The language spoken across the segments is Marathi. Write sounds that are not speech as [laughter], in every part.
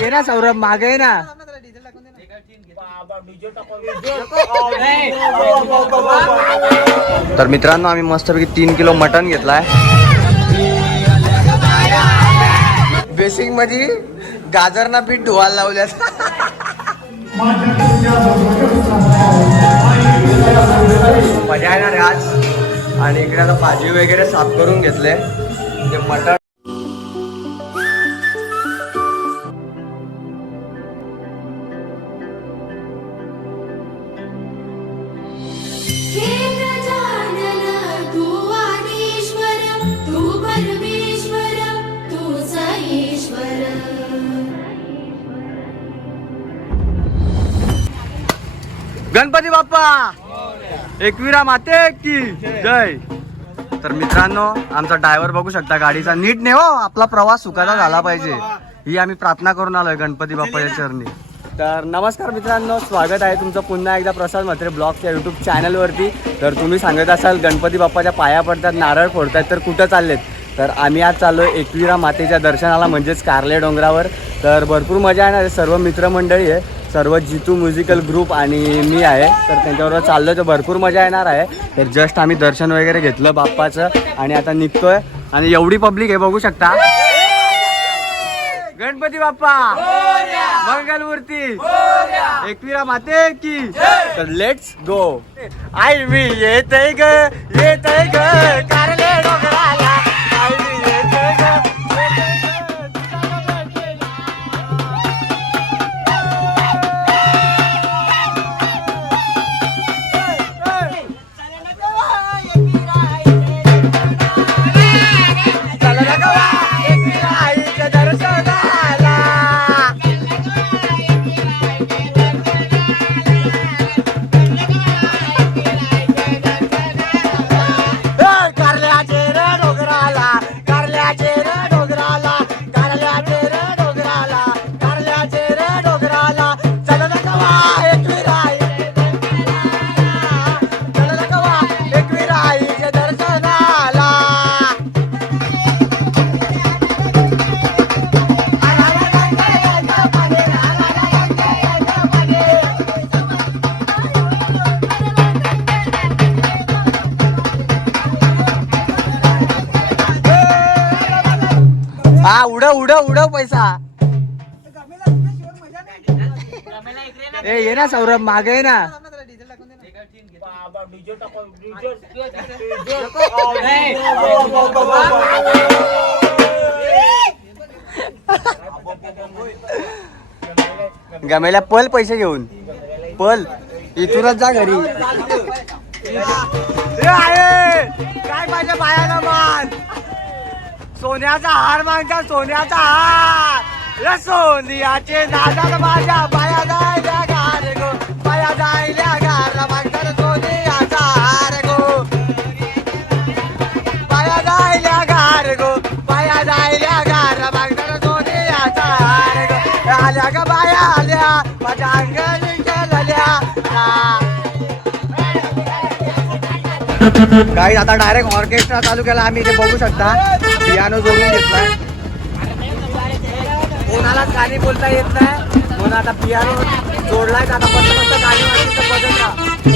ये ना सौरभ मागे ना. तर मित्रांनो आम्ही मस्तपैकी तीन किलो मटन घेतलाय. बेसिंगमध्ये गाजरना पीठ धुवायला लावल्यात. मजा येणार आहे आज. आणि इकडे आता भाजी वगैरे साफ करून घेतले. ते मटण गणपती बाप्पा! एकविरा माते की. जय. तर मित्रांनो आमचा ड्रायव्हर बघू शकता गाडीचा. नीट ने हो आपला प्रवास सुखाचा झाला पाहिजे. ही आम्ही प्रार्थना करून आलोय गणपती बाप्पाच्या चरणी. तर नमस्कार मित्रांनो स्वागत आहे तुमचं पुन्हा एकदा प्रसाद म्हात्रे ब्लॉगच्या युट्यूब चॅनलवरती तर तुम्ही सांगत असाल गणपती बाप्पाच्या पाया पडतात नारळ फोडतात तर कुठं चाललेत? तर आम्ही आज चाललो एकविरा मातेच्या दर्शनाला म्हणजेच कारले डोंगरावर. तर भरपूर मजा येणार आहे सर्व मित्रमंडळी आहे. सर्व जितू म्युझिकल ग्रुप आणि मी आहे तर त्यांच्याबरोबर चाललो तर भरपूर मजा येणार आहे. तर जस्ट आम्ही दर्शन वगैरे घेतलं बाप्पाचं आणि आता निघतोय. आणि एवढी पब्लिक आहे बघू शकता. गणपती बाप्पा! मंगलमूर्ती! एकविरा माते की! तर लेट्स गो आई मी येत ग येत ग कारले डोंगराला. आई मी येतोय ग, उडव उडव उडव पैसा. ए ये ना सौरभ मागे ये ना. गमेला पल पैसे घेऊन. पल. इथूनच जा घरी. काय माझ्या पायाला मान? सोन्याचा हार मागता सोन्याचा हार. या सोनियाचे नादात माझ्या पाया जायल्या गार गो. पाया जायल्या गार मागतात सोनियाचा हार गो. पाया जायल्या गार गो. पाया जायल्या गार मागतात सोनियाचा हार गो. आल्या का बाया आल्या माझ्या अंगणी गेलेल्या काही आता डायरेक्ट ऑर्केस्ट्रा चालू केला. आम्ही इथे बघू शकता. पियानो जोडून घेतलाय. कोणालाच गाणी बोलता येत नाही. म्हणून आता पियानो जोडलाय आता मस्त मस्त गाणी वाजवून तर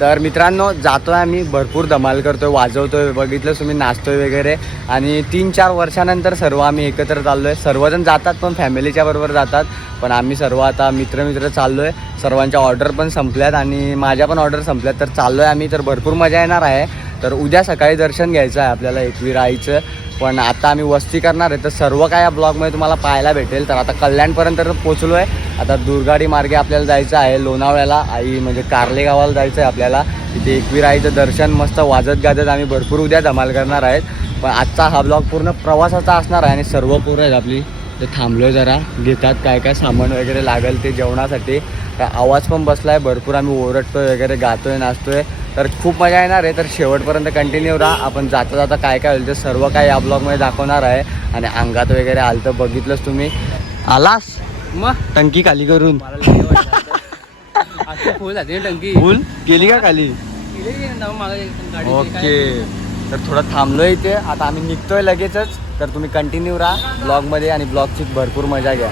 तर मित्रांनो जातो आहे आम्ही भरपूर धमाल करतोय वाजवतोय बघितलंच तुम्ही नाचतोय वगैरे. आणि तीन चार वर्षानंतर सर्व आम्ही एकत्र चाललोय. सर्वजण जातात पण फॅमिलीच्या बरोबर जातात. पण आम्ही सर्व आता मित्र मित्र चाललोय. सर्वांच्या ऑर्डर पण संपल्यात आणि माझ्या पण ऑर्डर संपल्यात. तर चाललोय आम्ही तर भरपूर मजा येणार आहे. तर उद्या सकाळी दर्शन घ्यायचं आहे आपल्याला एकवीर आईचं पण आता आम्ही वस्ती करणार आहे. तर सर्व काय या ब्लॉगमध्ये तुम्हाला पाहायला भेटेल. तर आता कल्याणपर्यंत पोचलो आहे आता दुर्गाडी मार्गे आपल्याला जायचं आहे लोणावळ्याला. आई म्हणजे कार्ले गावाला जायचं आहे आपल्याला. तिथे एकविराईचं आईचं दर्शन मस्त वाजत गाजत आम्ही भरपूर उद्या धमाल करणार आहेत. पण आजचा हा ब्लॉग पूर्ण प्रवासाचा असणार आहे आणि सर्व पोरं आहेत आपली. ते थांबलोय जरा. घेतात काय काय सामान वगैरे लागेल ते जेवणासाठी. तर आवाज पण बसला आहे भरपूर आम्ही ओरडतोय वगैरे गातोय नाचतोय. तर खूप मजा येणार आहे. तर शेवटपर्यंत कंटिन्यू राहा. आपण जाता जाता काय काय होईल ते सर्व काय या ब्लॉगमध्ये दाखवणार आहे. आणि अंगात वगैरे आलं तर बघितलंच तुम्ही. आलास? मग? टंकी खाली करून. फुल जाते टंकी. फुल गेली का खाली? ओके तर थोडं थांबलोय इथे. आता आम्ही निघतोय लगेचच. तर तुम्ही कंटिन्यू राहा. ब्लॉगमध्ये आणि ब्लॉगची भरपूर मजा घ्या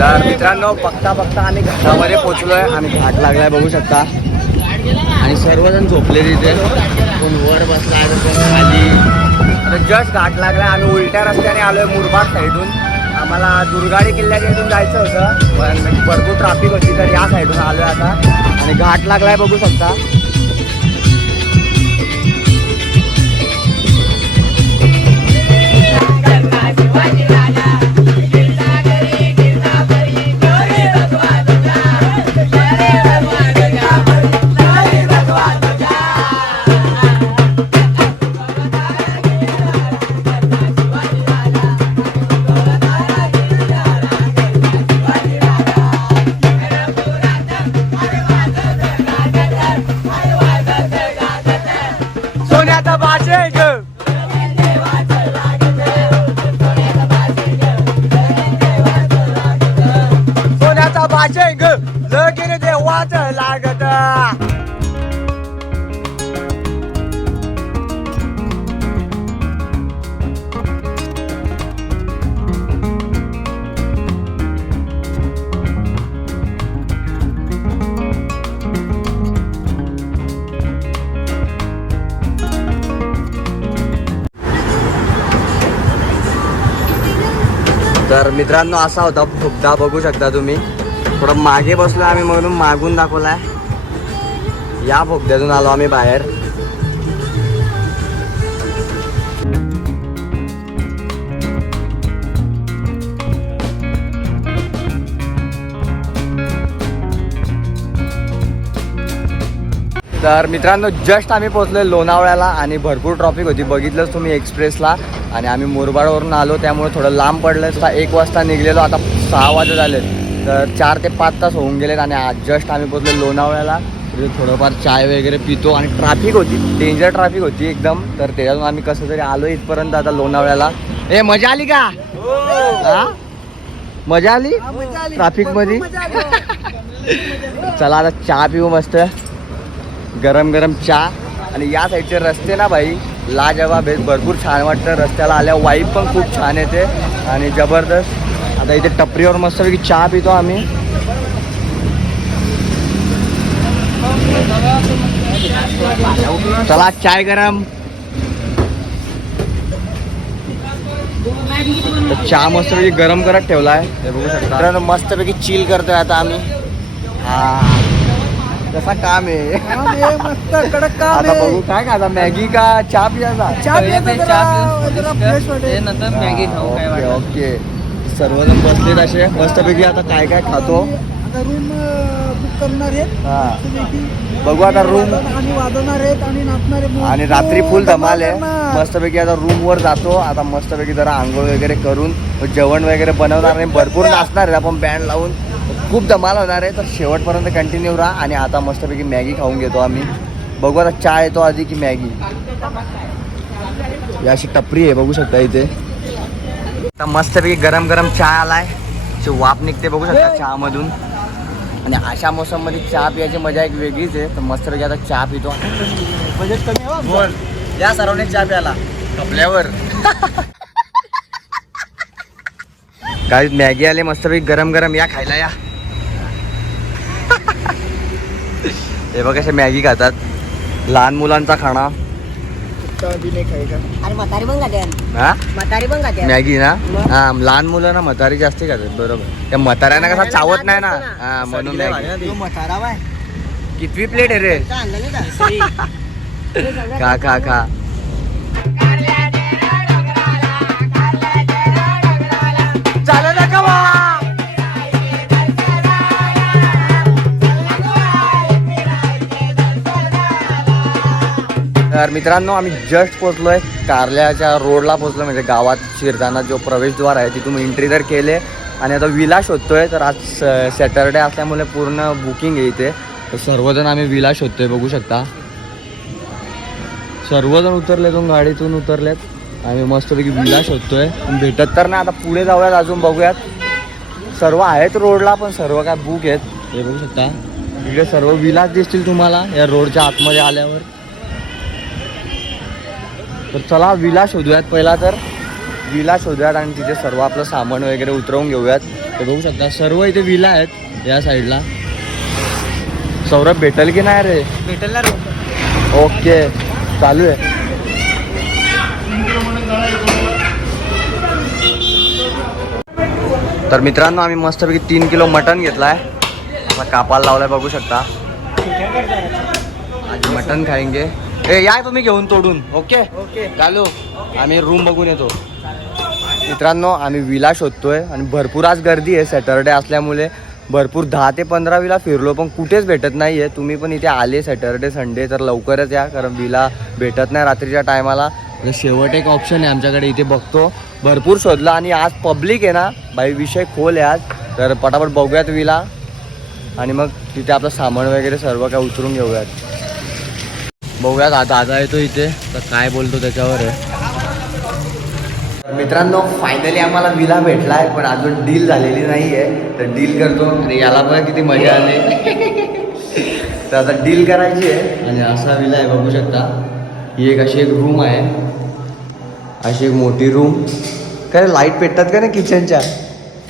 तर मित्रांनो बघता बघता आम्ही घाटामध्ये आहे आम्ही घाट लागलाय बघू शकता. आणि सर्वजण झोपले तिथे कोण वर बसला आहे कोण खाली. आता जस्ट घाट लागलाय. आम्ही उलट्या रस्त्याने आलोय मुरबाड साईडून आम्हाला दुर्गाडी किल्ल्याच्या इथून जायचं होतं पण भरपूर ट्राफिक होती तर या साईडून आलोय आता. आणि घाट लागलाय बघू शकता. Yeah. सोन्याचा बाजे ग लगीन देवाच लागत तर मित्रांनो असा होता फुगदा बघू शकता तुम्ही. थोडं मागे बसलो आम्ही म्हणून मागून दाखवलाय. या फुगद्यातून आलो आम्ही बाहेर. तर मित्रांनो जस्ट आम्ही पोहोचलोय लोणावळ्याला आणि भरपूर ट्रॉफिक होती. बघितलंच तुम्ही एक्सप्रेसला आणि आम्ही मुरबाडवरून आलो त्यामुळे थोडं लांब पडलं एक वाजता निघलेलो आता सहा वाजत आले तर चार ते पाच तास होऊन गेलेत आणि आज जस्ट आम्ही पोहोचलो लोणावळ्याला. तिथे थोडंफार चाय वगैरे पितो आणि ट्रॅफिक होती. डेंजर ट्रॅफिक होती एकदम. तर त्याच्यातून आम्ही कसं तरी आलो इथपर्यंत आता लोणावळ्याला. ए मजा आली का? हा? मजा आली? ट्रॅफिकमध्ये [laughs] चला आता चहा पिऊ मस्त. गरम गरम चहा. आणि या साईडचे रस्ते ना भाई लाजवाब आहेत. भरपूर छान वाटतं. रस्त्याला आल्या वाईब पण खूप छान येते. आणि जबरदस्त. आता इथे टपरीवर मस्तपैकी चहा पितो आम्ही. चला चाय गरम. चहा मस्तपैकी गरम करत ठेवलाय. हे बघू शकता मस्तपैकी चिल करतोय आता आम्ही. हा. कसा काम आहे? मस्त कडक काम आता बघू काय का आता मॅगी का चहा पियाचा? नंतर मॅगी खाऊ ओके. सर्वजण बसलेत असे. मस्तपैकी आता काय काय खातो? आता रूम बुक करणार आहेत. हा. बघू आता रूम आणि वाजवणार आहेत आणि नाचणार आहेत. आणि रात्री फुल धमाल आहे. मस्तपैकी आता रूम वर जातो. आता मस्तपैकी जरा आंघोळ वगैरे करून जेवण वगैरे बनवणार आणि भरपूर नाचणार आहे आपण बँड लावून. खूप धमाल होणार आहे. तर शेवटपर्यंत कंटिन्यू राहा आणि आता मस्तपैकी मॅगी खाऊन घेतो आम्ही. बघू आता चहा येतो आधी की मॅगी. ही अशी टपरी आहे. बघू शकता इथे. आता मस्तपैकी गरम गरम चहा आलाय. अशी वाफ निघते बघू शकता चहामधून. आणि अशा मोसममध्ये चहा पियाची मजा एक वेगळीच आहे. तर मस्तपैकी आता चहा पितो. बजेट कमी बा. बोल. या सर्वांनी चहा प्याला कपल्यावर काय मॅगी आले मस्तपैकी गरम गरम या खायला या. हे बघ कसे मॅगी खातात. लहान मुलांचा खाणा. कुत्ता बी नाही खायचा. अरे म्हातारी पण खाते. हा? म्हातारी पण खाते. मॅगी ना? हा लहान मुलं ना म्हातारी जास्ती खातात बरोबर. त्या म्हाताऱ्यांना कसा चावत नाही ना? हा म्हणून मॅगी. तो. म्हातारा बाय. कितवी प्लेट आहे रे? आणलं नाही का? खा खा खा. तर मित्रांनो आम्ही जस्ट पोचलोय कारल्याच्या रोडला पोचलो म्हणजे गावात शिरताना जो प्रवेशद्वार आहे तिथून एंट्री तर केले आणि आता विला शोधतोय तर आज सॅटरडे असल्यामुळे पूर्ण बुकिंग आहे इथे. तर सर्वजण आम्ही विला शोधतोय बघू शकता. सर्वजण उतरले दोन हो, गाडीतून उतरलेत. आम्ही मस्तपैकी विला शोधतोय. भेटत तर नाही आता पुढे जाऊयात अजून बघूयात. सर्व आहेत रोडला पण सर्व काय बुक आहेत. हे बघू शकता. इकडे सर्व विलाच दिसतील तुम्हाला या रोडच्या आतमध्ये आल्यावर. तर चला विला शोधूयात पहिला तर. विला शोधूयात आणि तिथे सर्व आपलं सामान वगैरे उतरवून घेऊयात. हे बघू शकता सर्व इथे विला आहेत या साईडला. सौरभ भेटेल की नाही रे? भेटेल ना room. ओके चालू आहे. तर मित्रांनो आम्ही मस्तपैकी तीन किलो मटन घेतलाय. आता कापाला लावलाय बघू शकता. आज मटन खाएंगे ए या तुम्ही घेऊन तोडून. ओके? ओके. चालू. आम्ही रूम बघून येतो. मित्रांनो आम्ही विला शोधतोय आणि भरपूर आज गर्दी आहे. सॅटरडे असल्यामुळे भरपूर दहा ते पंधरा विला फिरलो पण कुठेच भेटत नाही आहे तुम्ही पण इथे आले सॅटरडे संडे तर लवकरच या कारण विला भेटत नाही रात्रीच्या टायमाला शेवट एक ऑप्शन आहे आमच्याकडे इथे बघतो. भरपूर शोधला आणि आज पब्लिक आहे ना बाई विषय खोल आहे आज. तर पटापट बघूयात विला. आणि मग तिथे आपलं सामान वगैरे सर्व काय उतरून घेऊयात. बघूयात आता दादा येतो इथे. तर काय बोलतो त्याच्यावर आहे मित्रांनो फायनली आम्हाला विला भेटलाय पण अजून डील झालेली नाही आहे तर डील करतो आणि याला बघा किती मजा आली. तर आता डील करायची आहे. आणि असा विला आहे बघू शकता. ही एक अशी एक रूम आहे. अशी एक मोठी रूम काय लाइट पेटतात का नाही किचनच्या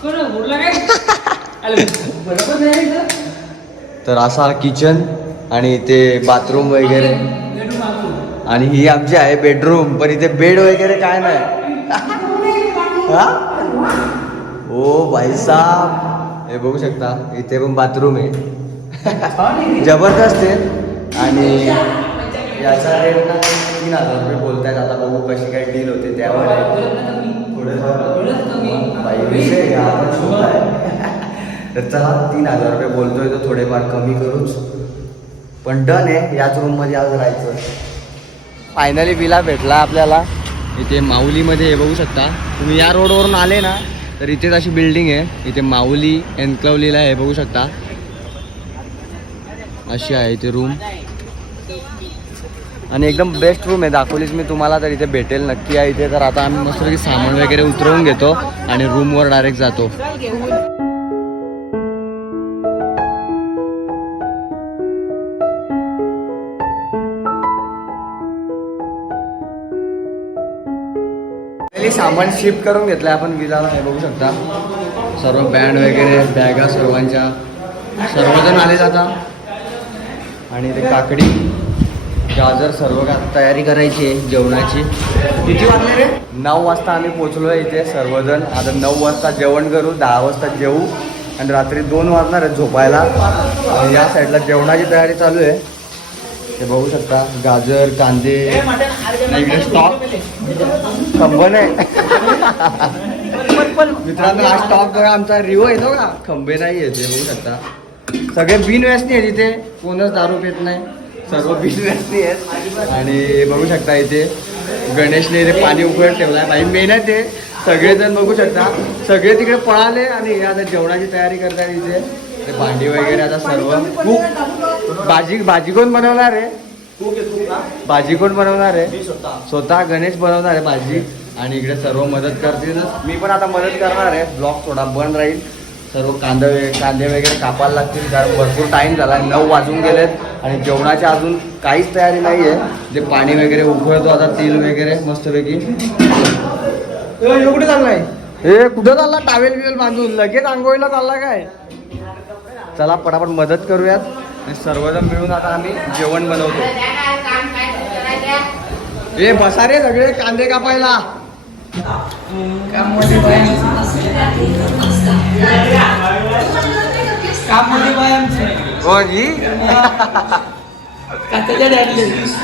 [laughs] तर असा किचन आणि इथे बाथरूम वगैरे. आणि ही आमची आहे बेडरूम पण इथे बेड वगैरे काय नाही. हा? ओ भाई साहब हे बघू शकता इथे पण बाथरूम आहे. जबरदस्त आहे. आणि याचा रेट ना तीन हजार रुपये बोलतायत. आता बघू कशी काय डील होते त्यावर थोडेफार तर चला तीन हजार रुपये बोलतोय तर थोडेफार कमी करूच. पण डन आहे याच रूममध्ये आज राहायचं. फायनली विला भेटला आपल्याला. इथे माऊलीमध्ये हे बघू शकता. तुम्ही या रोडवरून आले ना तर इथेच अशी बिल्डिंग आहे. इथे माऊली एनक्लवलीला हे बघू शकता. अशी आहे इथे रूम आणि एकदम बेस्ट रूम आहे. दाखवलीच मी तुम्हाला तर इथे भेटेल नक्की. आहे इथे तर आता आम्ही मस्तपैकी सामान वगैरे उतरवून घेतो आणि रूमवर डायरेक्ट जातो. सामान शिफ्ट करून घेतलंय. आपण विलाला हे बघू शकता. सर्व बँड वगैरे बॅगा सर्वांच्या. सर्वजण आले आता आणि ते काकडी गाजर सर्व का तयारी करायची आहे जेवणाची. किती वाजले रे? नऊ वाजता आम्ही पोचलो इथे सर्वजण. आता नऊ वाजता जेवण करू दहा वाजता जेवू. आणि रात्री दोन वाजणार आहे झोपायला. आणि या साईडला जेवणाची तयारी चालू आहे. ते बघू शकता गाजर कांदे. इकडे स्टॉक कंबन आहे मित्रांनो हा स्टॉक बघा आमचा रिओ येतो का? खंबे नाही येते बघू शकता. सगळे बिनव्यसनी आहे इथे. कोणच दारू पित नाही. सर्व बिनव्यसनी आहेत. आणि बघू शकता इथे गणेशने इथे पाणी उकळत ठेवलाय. भाई मेहनत आहे सगळेजण बघू शकता. सगळे तिकडे पळाले आणि हे आता जेवणाची तयारी करतात इथे. ते भांडी वगैरे आता सर्व. खूप भाजी भाजी कोण बनवणार आहे? भाजी कोण बनवणार आहे? स्वतः गणेश बनवणार आहे भाजी. आणि इकडे सर्व मदत करतील. मी पण आता मदत करणार आहे. ब्लॉक थोडा बंद राहील. सर्व कांदे कांदे वगैरे कापायला लागतील. कारण भरपूर टाइम झाला नऊ वाजून गेलेत. आणि जेवणाची अजून काहीच तयारी नाही आहे जे पाणी वगैरे उकळतो आता तेल वगैरे मस्तपैकी. एवढे चाललाय? हे कुठं चालला? टावेल बिवेल बांधून. लगेच आंघोळीला चालला काय? चला पटापट मदत करूयात. आणि सर्वजण मिळून आता आम्ही जेवण बनवतो. हे बसा रे सगळे कांदे कापायला. हो जी.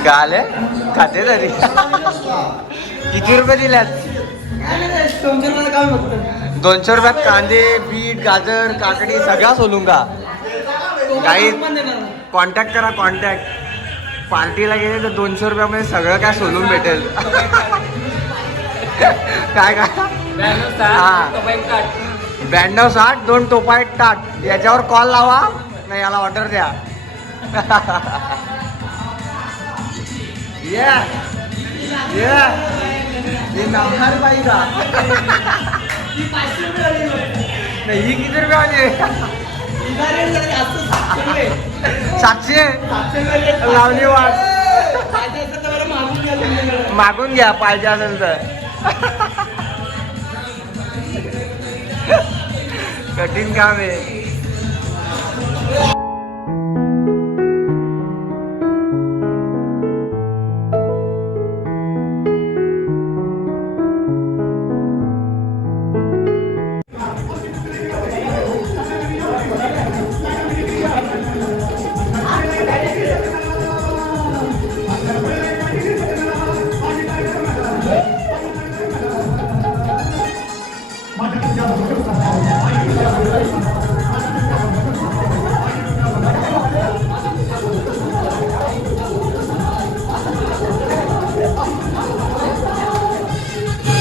काले? खाते तरी. किती रुपये दिल्यात? काय दोनशे रुपयात कांदे बीट गाजर काकडी सगळा सोलून का काही कॉन्टॅक्ट करा कॉन्टॅक्ट पार्टीला गेले तर दोनशे रुपयामध्ये सगळं काय सोलून भेटेल. काय काय? हा. ब्याण्णव साठ. दोन टोपा एक ताट याच्यावर कॉल लावा. नाही याला ऑर्डर द्या. ये ये हे नावणार बाई का नाही ही किती रुपये आली सातशे? लावली वाट. मागून घ्या पाहिजे असेल तर. कठीण काम आहे.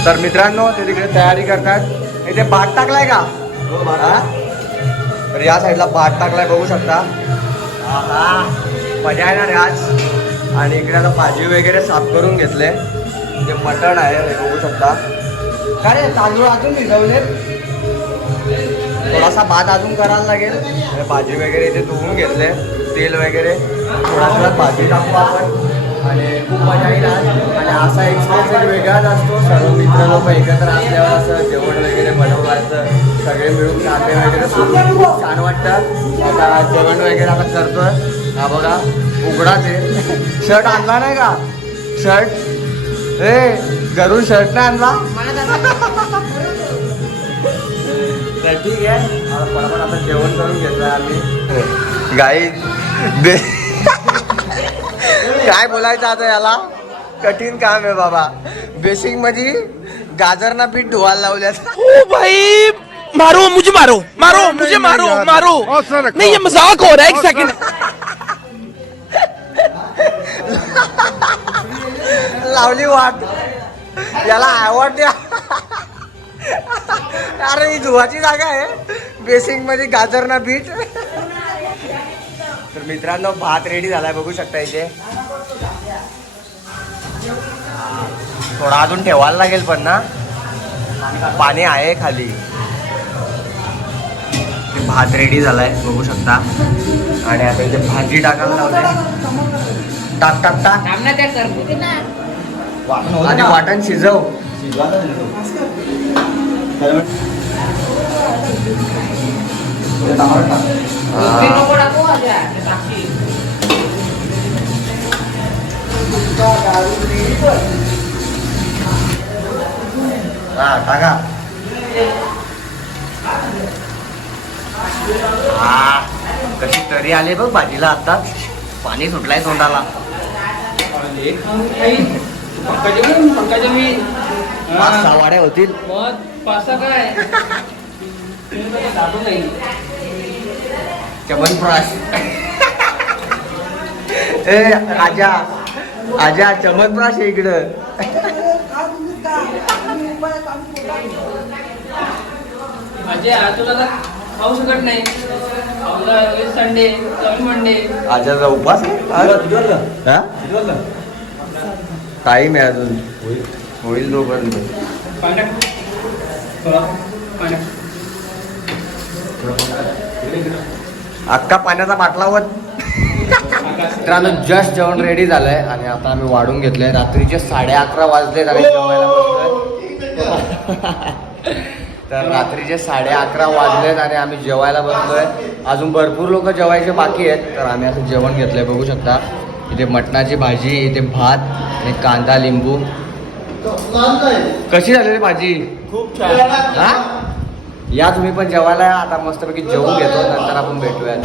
तर मित्रांनो ते तिकडे तयारी करतात. इथे भात टाकलाय का? हा? तर या साईडला भात टाकलाय बघू शकता. आहा, मजा येणार आहे आज. आणि इकडे आता भाजी वगैरे साफ करून घेतले. जे मटण आहे हे बघू शकता. काय रे तांदूळ अजून भिजवले थोडासा भात अजून करायला लागेल. आणि भाजी वगैरे इथे धुवून घेतले. तेल वगैरे. थोडासा भाजी टाकू आपण. आणि खूप मजा येईल आज. आणि असा एक्सपिरियन्स एक वेगळाच असतो. सर्व मित्र लोक एकत्र असल्यावर असं जेवण वगैरे बनवलं सगळे मिळून कांदे वगैरे. खूप छान वाटतं. आता जेवण वगैरे आता करतोय. हा बघा उघडाच आहे शर्ट आणला नाही का? शर्ट? ए घरून शर्ट नाही आणला? ठीक आहे. आता पटापट आता जेवण करून घेतलं आम्ही. गाई बे काय बोलायचं आता याला? कठीण काम आहे बाबा. बेसिकमध्ये गाजरना पीठ धुवायला लावल्यात. ओ भाई मारो मुझे मारो मारो मुझे मारो मारो. नहीं. ये मजाक हो रहा है एक सेकंड लावली वाट. याला अवॉर्ड द्या अरे ही धुवाची जागा आहे. बेसिकमध्ये गाजरना पीठ. तर मित्रांनो भात रेडी झालाय बघू शकता इथे. थोडा अजून ठेवायला लागेल पण ना. पाणी आहे खाली. भात रेडी झालाय बघू शकता. आणि आता इथे भाजी टाकायला लावले टाक टाक टाक. आधी वाटण शिजव. हा टाका हा कशी तरी आले बघ भाजीला आता. पाणी सुटलाय तोंडाला. पाच सहा वाड्या होतील. पासा काय दाबून नाही चमनप्राश. ए आजा आजा चमनप्राश आहे इकडं. खाऊ शकत नाही. Sunday Monday. आजाचा उपास टाईम आहे अजून. होईल. पाण्यात अक्का पाण्याचा बाटलावर? मित्रांनो जस्ट जेवण रेडी झालंय आणि आता आम्ही वाढून घेतलंय. रात्रीचे साडे अकरा वाजले आणि जेवायला बसलोय. तर रात्रीचे साडे अकरा वाजलेत आणि आम्ही जेवायला बसलोय. अजून भरपूर लोक जेवायचे बाकी आहेत तर आम्ही असं जेवण घेतलंय बघू शकता. इथे मटणाची भाजी इथे भात आणि कांदा लिंबू. कशी झालेली भाजी? खूप छान. हा? या तुम्ही पण जेवायला. आता मस्तपैकी जेवून घेतो नंतर आपण भेटूया